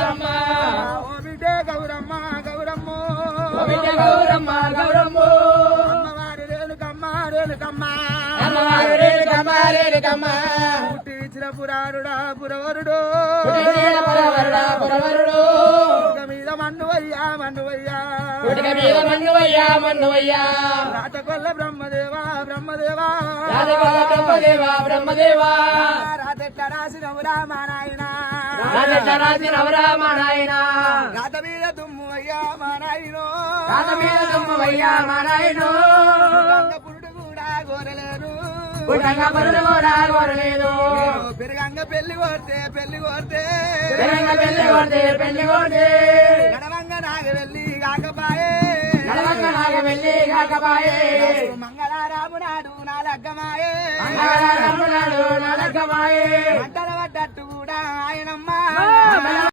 గౌరమ్మ ఓ బిడ్డే గౌరమ్మ గౌరమ్మ ఓ బిడ్డ గౌరమ్మ గౌరమ్మ అమ్మవారి రేణుకమ్మ రేణుకమ్మ అమ్మవారు రేణుకమ్మ రేణుకమ్మ పుట్టించిన పురాణుడా పురవరుడు పుట్టిన పురవరుడా పురవరుడు పుట్టుక మీద మన్నువయ్యా మన్నువయ్యా పుట్టుక మీద మన్నువయ్యా మన్నువయ్యా రాతకొల్ల బ్రహ్మదేవా బ్రహ్మదేవా రాజగోల బ్రహ్మదేవా బ్రహ్మదేవా రాతెట్ల రాసినవురా మా నాయన రాజెట్ల రాసినవురా మా నాయన రాత మీద దుమ్ము అయ్యా మా నాయనో రాత మీద దుమ్మువయ్యా మా నాయనో గంగ పురుడు కూడా కోరలేరు పుట్టంగా పరుడు కూడా కోరలేదు పెరుగంగ పెళ్లి కోరితే పెళ్లి కోరితే పెరంగ పెళ్లి కొడితే పెళ్లి కొడితే గడవంగ నాగ వెళ్ళి కాకపాయే నడవంగ నాగ వెళ్ళి కాకపాయే మంగళారాము నాడు నా లగ్గమాయే మంగళ రమ్మనాడు నలకమాయే మంటల పడ్డట్టు కూడా ఆయనమ్మ